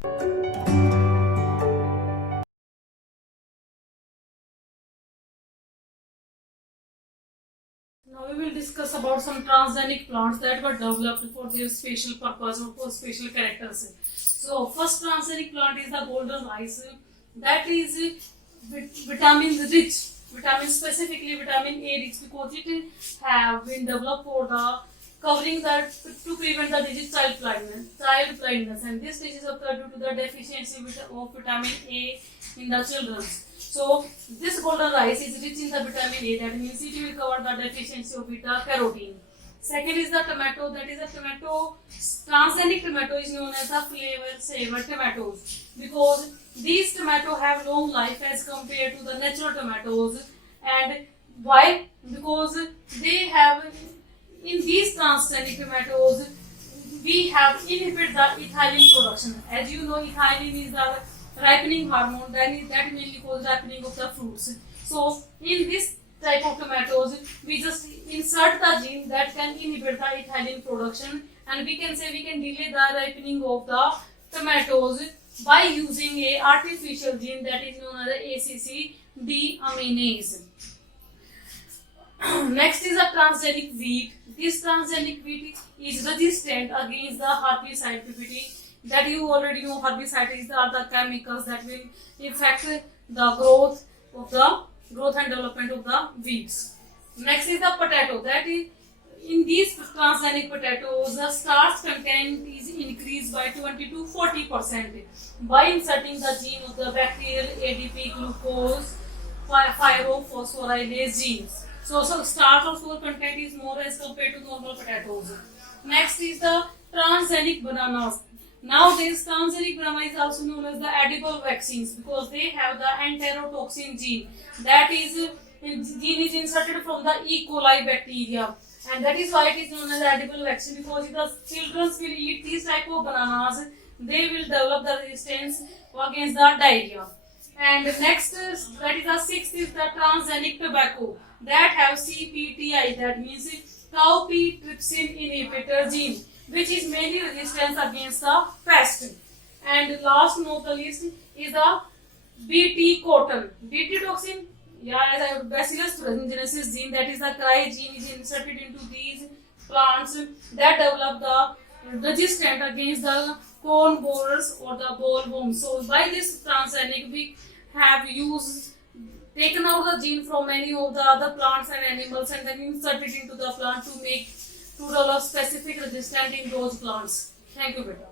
Now we will discuss about some transgenic plants that were developed for their special purpose or for special characters. So first transgenic plant is the golden rice. That is vitamin rich, vitamin specifically vitamin A rich, because it have been developed for the covering that to prevent the disease child blindness, and this disease occurred due to the deficiency of vitamin A in the children. So this golden rice is rich in the vitamin A, that means it will cover the deficiency of beta carotene. Second is the tomato, that is a tomato, transgenic tomato is known as the flavor saver tomatoes, because these tomatoes have long life as compared to the natural tomatoes. And why? Because they have, in these transgenic tomatoes, we have inhibit the ethylene production. As you know, ethylene is the ripening hormone that mainly causes ripening of the fruits. So in this type of tomatoes, we just insert the gene that can inhibit the ethylene production, and we can say we can delay the ripening of the tomatoes by using a artificial gene that is known as the ACC deaminase. Next is a transgenic wheat. This transgenic wheat is resistant against the herbicide PPT. That you already know, herbicides are the chemicals that will affect the growth and development of the weeds. Next is the potato. That is, in these transgenic potatoes, the starch content is increased by 20 to 40% by inserting the gene of the bacterial ADP glucose pyrophosphorylase genes. So starch or sugar content is more as compared to normal potatoes. Next is the transgenic bananas. Nowadays, transgenic banana is also known as the edible vaccines, because they have the enterotoxin gene. That is, gene is inserted from the E. coli bacteria, and that is why it is known as edible vaccine, because if the children will eat these type of bananas, they will develop the resistance against the diarrhea. And next, that is the sixth, is the transgenic tobacco that have CPTI, that means cowpea trypsin inhibitor gene, which is mainly resistance against the pest. And last not the least is the Bt cotton. Bt toxin, as a Bacillus thuringiensis gene, that is the cry gene, is inserted into these plants that develop the resistant against the cone borers or the bollworm. So by this transgenic, we have taken out the gene from many of the other plants and animals and then inserted into the plant to develop specific resistance in those plants. Thank you, beta.